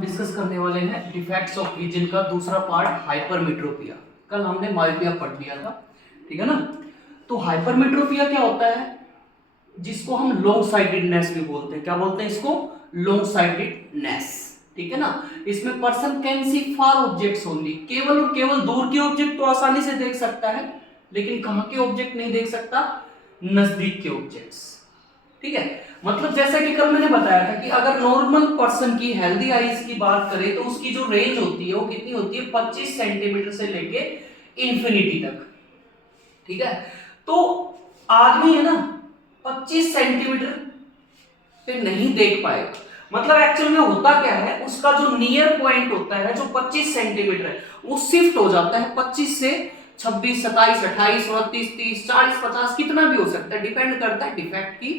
Discuss करने वाले हैं डिफेक्ट्स ऑफ विजन का दूसरा पार्ट हाइपरमेट्रोपिया। कल हमने मायोपिया पढ़ लिया था, ठीक है ना। तो हाइपरमेट्रोपिया क्या होता है, जिसको हम लॉन्ग साइटेडनेस भी बोलते हैं। क्या बोलते हैं इसको? लॉन्ग साइटेडनेस, ठीक है ना। इसमें person can see far objects only, केवल और केवल दूर के ऑब्जेक्ट तो आसानी से देख सकता है, लेकिन कहां के ऑब्जेक्ट नहीं देख सकता? नजदीक के ऑब्जेक्ट्स, ठीक है। मतलब जैसा कि कल मैंने बताया था कि अगर नॉर्मल पर्सन की हेल्दी आईज की बात करें तो उसकी जो रेंज होती है वो कितनी होती है? 25 सेंटीमीटर से लेके इंफिनिटी तक, ठीक है। तो आदमी है ना 25 सेंटीमीटर पे नहीं देख पाएगा। मतलब एक्चुअल में होता क्या है, उसका जो नियर पॉइंट होता है जो 25 सेंटीमीटर है वो शिफ्ट हो जाता है 25 से 26, 27, 28, 29, 30, 40, 50 कितना भी हो सकता है, डिपेंड करता है डिफेक्ट की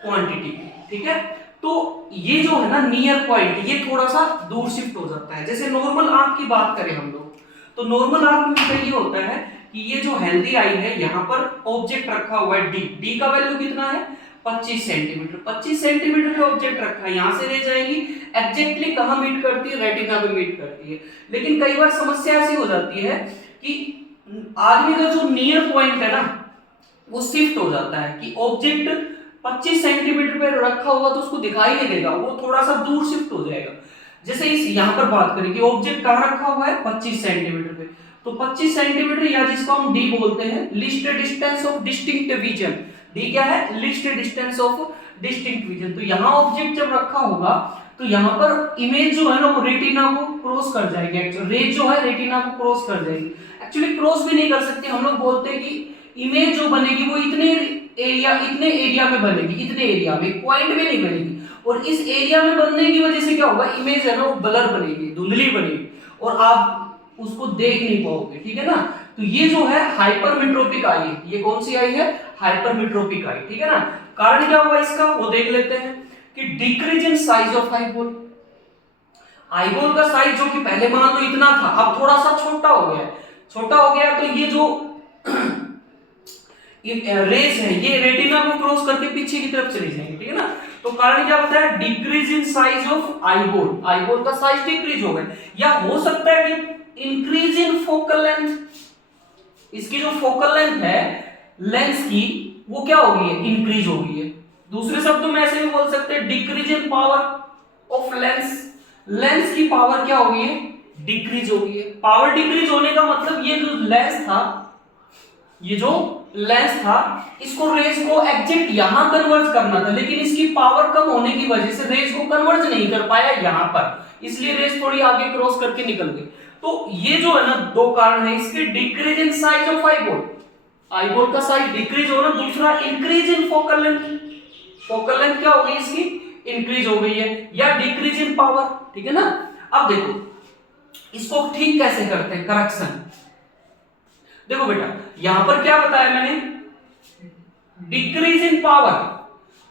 क्वांटिटी, ठीक है। तो ये जो है ना नियर पॉइंट, ये थोड़ा सा दूर शिफ्ट हो जाता है। जैसे नॉर्मल आंख की बात करें हम लोग, तो नॉर्मल आंख में ये होता है कि ये जो हेल्दी आई है यहाँ पर ऑब्जेक्ट रखा हुआ है डी का वैल्यू कितना है? 25 सेंटीमीटर। 25 सेंटीमीटर पे ऑब्जेक्ट रखा है, यहां से ले जाएगी एग्जैक्टली कहां मीट करती है? रेटिना पे मीट करती है। लेकिन कई बार समस्या ऐसी हो जाती है कि आदमी का जो नियर पॉइंट है ना वो शिफ्ट हो जाता है कि ऑब्जेक्ट 25 सेंटीमीटर पे रखा होगा तो उसको दिखाई नहीं देगा, वो थोड़ा सा दूर शिफ्ट हो जाएगा। जैसे इस यहां पर बात करें कि ऑब्जेक्ट कहां रखा हुआ है? 25 सेंटीमीटर पे, तो 25 सेंटीमीटर या जिसको हम डी बोलते हैं, least distance of distinct vision. D क्या है? Least distance of distinct vision. तो यहां ऑब्जेक्ट जब रखा होगा तो यहां पर इमेज जो है ना वो रेटिना को क्रॉस कर जाएगी। एक्चुअली रेज जो है रेटिना को क्रॉस कर जाएगी। एक्चुअली क्रॉस भी नहीं कर सकती, हम लोग बोलते हैं कि इमेज जो बनेगी वो इतने एरिया में बनेगी, इतने एरिया में, पॉइंट में नहीं बनेगी। और इस एरिया में बनने की वजह से क्या होगा? इमेज है ना वो ब्लर बनेगी, धुंधली बनेगी और आप उसको देख नहीं पाओगे, ठीक है ना। तो ये जो है हाइपरमेट्रोपिक आई है। ये कौन सी आई है? हाइपरमेट्रोपिक आई, ठीक है ना। कारण क्या हुआ इसका वो देख लेते हैं कि decrease in size of eyeball. Eyeball का साइज जो कि पहले मान लो इतना था, अब थोड़ा सा छोटा हो गया। छोटा हो गया तो ये जो रेज है ये रेटिना को क्रॉस करके पीछे की तरफ चली जाएंगे, ठीक है ना। तो कारण क्या होता है? Decrease in size of eyeball. Eyeball का साइज डिक्रीज हो गया, या हो सकता है कि इंक्रीज इन फोकल लेंथ। इसकी जो फोकल लेंथ है लेंस की वो क्या हो गई है? इंक्रीज हो गई है। दूसरे शब्दों में ऐसे भी बोल सकते हैं decrease in power of lens. Lens की पावर क्या हो गई है? डिक्रीज हो गई है। पावर डिक्रीज होने का मतलब ये जो लेंस था, ये जो लेंस था इसको रेज को एग्जैक्ट यहां कन्वर्ज करना था, लेकिन इसकी पावर कम होने की वजह से रेज को कन्वर्ज नहीं कर पाया यहां पर, इसलिए रेज थोड़ी आगे क्रॉस करके निकल गई। तो ये जो है ना दो कारण है इसके, decrease in size of eyeball, eyeball का साइज डिक्रीज होना, दूसरा increase in focal length. Focal length क्या हो गई इसकी? इंक्रीज हो गई है, या डिक्रीज इन पावर, ठीक है ना। अब देखो इसको ठीक कैसे करते हैं, करेक्शन। देखो बेटा यहां पर क्या बताया मैंने? Decrease in power,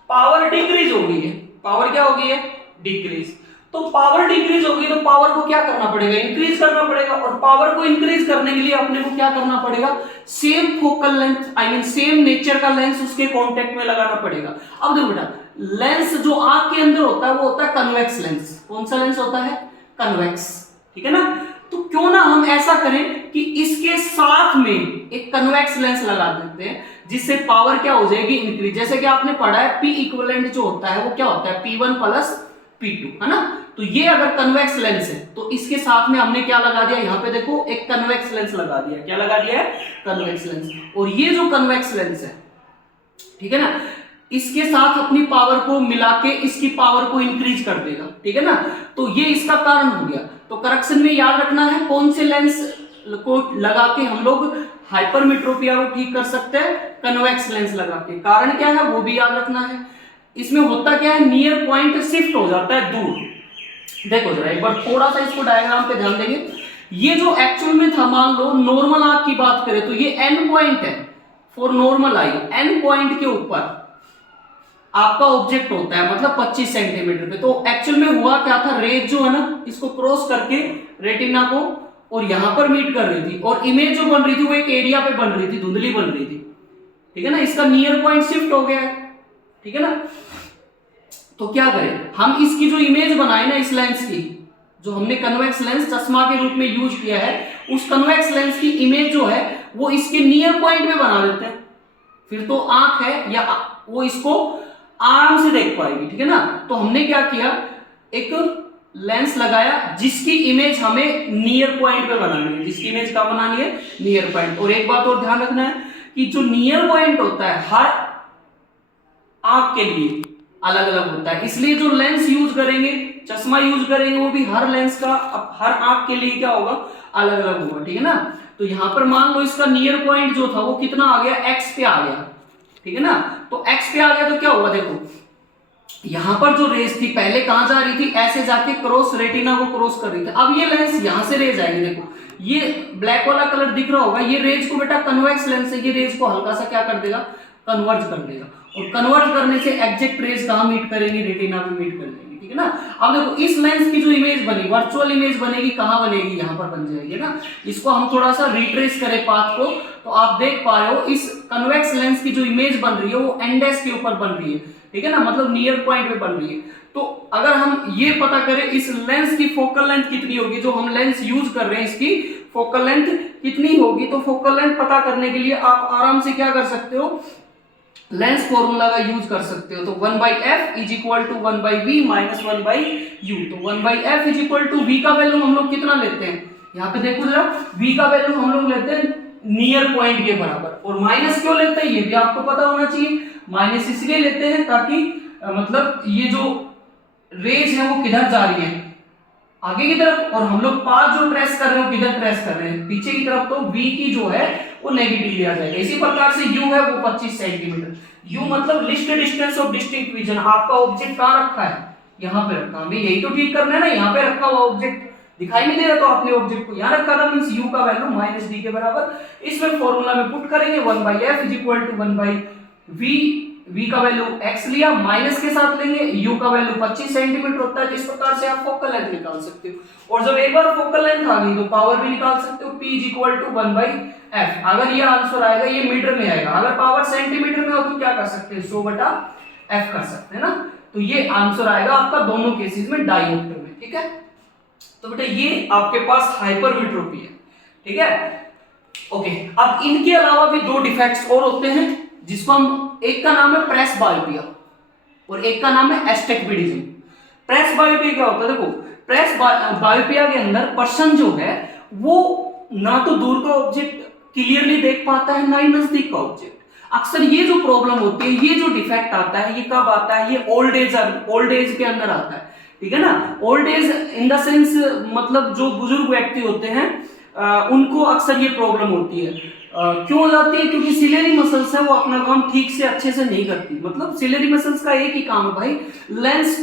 power decrease हो गई है। पावर क्या हो गई है? डिक्रीज। तो पावर डिक्रीज हो गई तो पावर को क्या करना पड़ेगा? इंक्रीज करना पड़ेगा। और पावर को इंक्रीज करने के लिए अपने को क्या करना पड़ेगा? Same focal length, I mean same nature का लेंस उसके कांटेक्ट में लगाना पड़ेगा। अब देखो बेटा लेंस जो आंख के अंदर होता है वो होता है कन्वेक्स लेंस। कौन सा लेंस होता है? कन्वेक्स, ठीक है ना। तो क्यों ना हम ऐसा करें कि इसके साथ में एक कन्वेक्स लेंस लगा देते हैं, जिससे पावर क्या हो जाएगी? इंक्रीज। जैसे कि आपने पढ़ा है P इक्विवेलेंट जो होता है वो क्या होता है? P1 प्लस P2, है ना। तो ये अगर कन्वेक्स लेंस है तो इसके साथ में हमने क्या लगा दिया? यहां पे देखो एक कन्वेक्स लेंस लगा दिया। क्या लगा दिया है? Convex lens. और ये जो कन्वेक्स लेंस है, ठीक है ना, इसके साथ अपनी पावर को मिला के इसकी पावर को इंक्रीज कर देगा, ठीक है ना। तो ये इसका कारण हो गया। तो करेक्शन में याद रखना है कौन से लेंस को लगा के हम लोग हाइपरमेट्रोपिया को ठीक कर सकते हैं? कन्वेक्स लेंस लगा के। कारण क्या है वो भी याद रखना है। इसमें होता क्या है? नियर पॉइंट शिफ्ट हो जाता है दूर। देखो जरा एक बार थोड़ा सा इसको डायग्राम पे ध्यान देंगे। ये जो एक्चुअल में था, मान लो नॉर्मल आंख की बात करें तो ये एंड पॉइंट है for normal I. And point के ऊपर आपका ऑब्जेक्ट होता है, मतलब 25 सेंटीमीटर पे। तो एक्चुअल में हुआ क्या था? रेज जो है ना इसको क्रॉस करके रेटिना को और यहां पर मीट कर रही थी, और इमेज जो बन रही थी वो एक एरिया पे बन रही थी, धुंधली बन रही थी, ठीक है ना। इसका नियर पॉइंट शिफ्ट हो गया है, ठीक है ना। तो क्या करें, हम इसकी जो इमेज बनाए ना इस लेंस की, जो हमने कन्वेक्स लेंस चश्मा के रूप में यूज किया है, उस कन्वेक्स लेंस की इमेज जो है वो इसके नियर पॉइंट में बना देते हैं। फिर तो आंख है या वो इसको आराम से देख पाएगी, ठीक है ना। तो हमने क्या किया, एक लेंस लगाया जिसकी इमेज हमें नियर पॉइंट पे बनानी है, जिसकी इमेज कहाँ बनानी है, नियर पॉइंट। और एक बात और ध्यान रखना है कि जो नियर पॉइंट होता है हर आंख के लिए अलग अलग होता है, इसलिए जो लेंस यूज करेंगे, चश्मा यूज करेंगे, वो भी हर लेंस का हर आंख के लिए क्या होगा, अलग अलग होगा, ठीक है ना। तो यहां पर मान लो इसका नियर पॉइंट जो था वो कितना आ गया, एक्स पे आ गया, ठीक है ना। तो एक्स पे आ गया तो क्या हुआ, देखो यहां पर जो रेज थी पहले कहां जा रही थी, ऐसे जाके क्रॉस रेटिना को क्रॉस कर रही थी। अब ये लेंस यहां से रेज आएंगे, देखो ये ब्लैक वाला कलर दिख रहा होगा, ये रेज को बेटा कन्वेक्स लेंस है, ये रेज को हल्का सा क्या कर देगा, कन्वर्ज कर देगा। और कन्वर्ट करने से एग्जैक्ट रेज कहां मीट करेंगी, रेटिना पे मीट कर लेंगी, ठीक है ना। अब देखो इस लेंस की जो इमेज बनी, वर्चुअल इमेज बनेगी, कहां बनेगी, यहां पर बन जाएगी ना। इसको हम थोड़ा सा रिट्रेस करें पाथ को, तो आप देख पा रहे हो इस कन्वेक्स लेंस की जो इमेज बन रही है वो एंडेस के ऊपर बन रही है, ठीक है ना, मतलब नियर पॉइंट पे बन रही है। तो अगर हम ये पता करें इस लेंस की फोकल लेंथ कितनी होगी, जो हम लेंस यूज कर रहे हैं इसकी फोकल लेंथ कितनी होगी, तो फोकल लेंथ पता करने के लिए आप आराम से क्या कर सकते हो, लेंस फॉर्मूला का यूज कर सकते हो। तो 1/f is equal to 1/v minus 1/u। तो 1/f is equal to v का वैल्यू हम लोग कितना लेते हैं, यहाँ पे देखो जरा, v का वैल्यू हम लोग लेते हैं नियर पॉइंट के बराबर। और माइनस क्यों लेते हैं ये भी आपको पता होना चाहिए, माइनस इसलिए लेते हैं ताकि मतलब ये जो रेज है वो किधर जा रही है, आगे की तरफ, और हम लोग पाथ जो ट्रेस कर रहे हो किधर ट्रेस कर रहे हैं, पीछे की तरफ, तो v की जो है वो नेगेटिव आ जाएगा। इसी प्रकार से u है वो 25 सेंटीमीटर, u मतलब list distance of distinct vision. आपका ऑब्जेक्ट कहां रखा है, यहां पे रखा, हमें यही तो ठीक करना है ना, यहां पे रखा हुआ ऑब्जेक्ट दिखाई नहीं दे रहा, तो आपने ऑब्जेक्ट को यहां रखा था, मींस u का वैल्यू -d के बराबर। इसमें फॉर्मूला में पुट करेंगे 1/f is equal to 1/v, v का वैल्यू x लिया, माइनस के साथ लेंगे, u का वैल्यू 25 सेंटीमीटर होता है। इस प्रकार से आप फोकल लेंथ निकाल सकते हो। और जब एक बार फोकल लेंथ आ गई तो पावर भी निकाल सकते हो, p is equal to 1/f। अगर ये आंसर आएगा ये मीटर में आएगा, अगर पावर सेंटीमीटर में हो तो क्या कर सकते हैं, 100/f कर सकते हैं ना। तो ये आंसर आएगा आपका दोनों केसेस में डायोप्टर में, ठीक है। तो बेटा ये आपके पास हाइपरमेट्रोपी है, ठीक है। ओके, अब इनके अलावा भी दो डिफेक्ट्स और होते हैं, जिसको हम, एक का नाम है प्रेस बायोपिया और एक का नाम है एस्टिग्मेटिज्म। प्रेस बायोपिया क्या होता है, देखो प्रेस बायोपिया के अंदर पर्सन जो है वो ना तो दूर का ऑब्जेक्ट क्लियरली देख पाता है, ना ही नजदीक का ऑब्जेक्ट। अक्सर ये जो प्रॉब्लम होती है, ये जो डिफेक्ट आता है, ये कब आता है, ये ओल्ड एज के अंदर आता है, ठीक है ना। Old age in the sense मतलब जो बुजुर्ग व्यक्ति होते हैं उनको अक्सर ये प्रॉब्लम होती है। क्यों हो जाती है, क्योंकि सिलेरी मसल्स है वो अपना काम ठीक से अच्छे से नहीं करती। मतलब सिलेरी मसल्स का एक ही काम है भाई, लेंस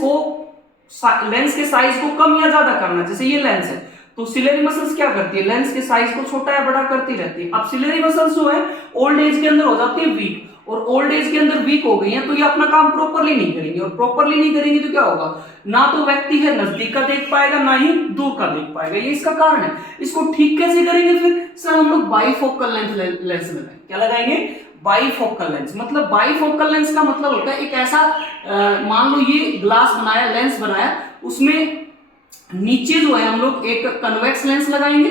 के साइज को कम या ज्यादा करना। जैसे ये लेंस है तो सिलेरी मसल्स क्या करती है, लेंस के साइज को छोटा या बड़ा करती रहती है। अब सिलेरी मसल्स जो है ओल्ड एज के अंदर हो जाती है वीक, और ओल्ड एज के अंदर वीक हो गई है तो ये अपना काम प्रॉपरली नहीं करेंगे, और प्रॉपरली नहीं करेंगे तो क्या होगा, ना तो व्यक्ति है नजदीक का देख पाएगा, ना ही दूर का देख पाएगा। ये इसका कारण है। इसको ठीक कैसे करेंगे फिर, सर हम लोग बाईफोकल लेंस लगाएंगे। क्या लगाएंगे, बाईफोकल लेंस। मतलब बाईफोकल लेंस का मतलब होता है एक ऐसा मान लो ये ग्लास बनाया, लेंस बनाया, उसमें नीचे जो है हम लोग एक कन्वेक्स लेंस लगाएंगे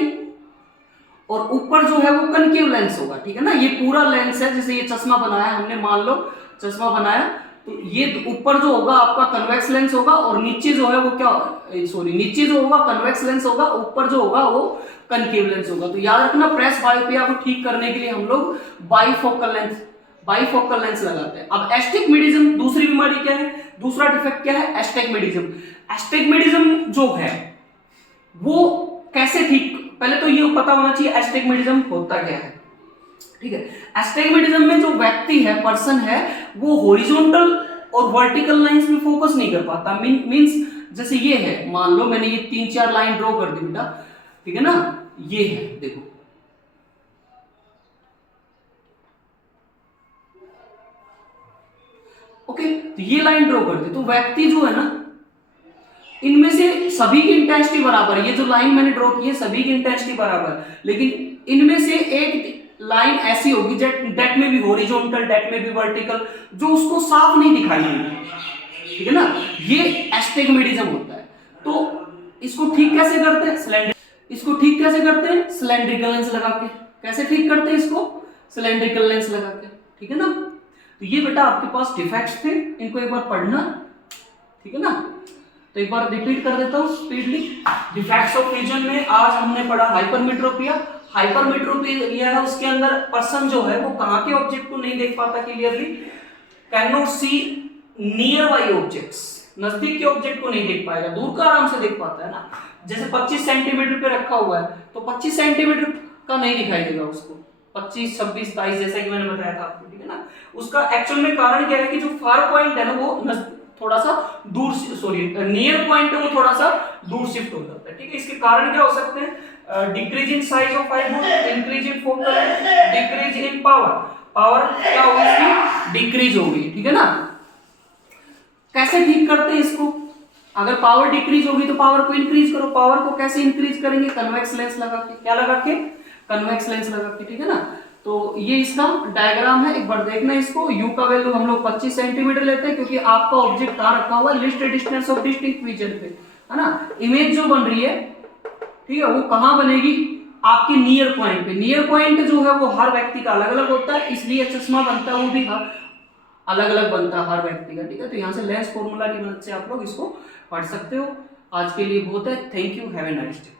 और ऊपर जो है वो कनकेव लेंस होगा, ठीक है ना। ये पूरा लेंस है, जैसे ये चश्मा बनाया हमने, मान लो चश्मा बनाया, तो ये ऊपर जो होगा आपका कन्वेक्स लेंस होगा, और नीचे जो है वो क्या, नीचे जो होगा कन्वेक्स लेंस होगा, ऊपर जो होगा वो कनकेव लेंस होगा। तो याद रखना, प्रेस बायोपिया को ठीक करने के लिए हम लोग बाईफोकल लेंस लगाते हैं। अब एस्टिग्मेटिज्म दूसरी बीमारी क्या है, दूसरा डिफेक्ट क्या है, एस्टिग्मेटिज्म। एस्टिग्मेटिज्म जो है वो कैसे ठीक, पहले तो ये पता होना चाहिए एस्टिग्मेटिज्म होता क्या है, ठीक है। एस्टिग्मेटिज्म में जो व्यक्ति है, पर्सन है, वो हॉरिजॉन्टल और वर्टिकल लाइंस में फोकस नहीं कर पाता। मींस जैसे ये है, मान लो मैंने ये 3-4 लाइन ड्रॉ कर दी बेटा, ठीक है ना, ये है देखो, ओके, तो ये लाइन ड्रॉ कर दी, तो व्यक्ति जो है ना, इनमें से सभी की इंटेंसिटी बराबर है। ये जो लाइन मैंने ड्रॉ की है सभी की इंटेंसिटी बराबर है, लेकिन इनमें से एक लाइन ऐसी होगी डेट में भी हॉरिजॉन्टल, डेट में भी वर्टिकल, जो उसको साफ नहीं दिखाई देगी, ठीक है ना, ये एस्टिग्मेटिज्म होता है। तो इसको ठीक कैसे करते हैं, इसको ठीक कैसे करते हैं, सिलेंड्रिकल लेंस लगा के। कैसे ठीक करते हैं इसको, सिलेंड्रिकल लेंस लगा के, ठीक है ना। तो ये बेटा आपके पास डिफेक्ट्स थे, इनको एक बार पढ़ना, ठीक है ना। तो एक बार रिपीट कर देता हूँ स्पीडली। डिफेक्ट्स ऑफ विजन में आज हमने पढ़ा हाइपरमेट्रोपिया। हाइपरमेट्रोपिया है, उसके अंदर पर्सन जो है वो कहाँ के ऑब्जेक्ट को नहीं देख पाता clearly, can not see nearby objects, नजदीक के ऑब्जेक्ट को नहीं देख पाएगा, दूर का आराम से देख पाता है ना। जैसे 25 सेंटीमीटर पे रखा हुआ है तो 25 सेंटीमीटर का नहीं दिखाई देगा उसको, 25, 26, 27 जैसा कि मैंने बताया था आपको, ठीक है ना। उसका एक्चुअल में कारण क्या है कि जो फार पॉइंट है ना वो थोड़ा सा दूर, सॉरी नियर पॉइंट है वो थोड़ा सा दूर शिफ्ट हो जाता है, ठीक है। इसके कारण क्या हो सकते हैं, decrease in size of eyeball, increase in focal, decrease in power, power क्या होगी इसकी, डिक्रीज होगी, ठीक है ना। कैसे ठीक करते हैं इसको, अगर पावर डिक्रीज होगी तो पावर को इंक्रीज करो। पावर को कैसे इंक्रीज करेंगे, कन्वेक्स लेंस लगा के, क्या लगा के, कन्वेक्स लेंस लगा के, ठीक है ना। तो ये इसका डायग्राम है, एक बार देखना इसको। यू का वैल्यू हम लोग 25 सेंटीमीटर लेते हैं क्योंकि आपका ऑब्जेक्ट कहाँ रखा हुआ है, list distance of distinct vision पे, है ना। इमेज जो बन रही है, ठीक है, वो कहाँ बनेगी, आपके नियर पॉइंट पे। नियर पॉइंट जो है वो हर व्यक्ति का अलग अलग होता है, इसलिए चश्मा बनता है वो भी अलग अलग बनता है हर व्यक्ति का, ठीक है। तो यहाँ से लेंस फॉर्मूला की मदद से आप लोग इसको पढ़ सकते हो। आज के लिए बहुत है, thank you, have a nice day.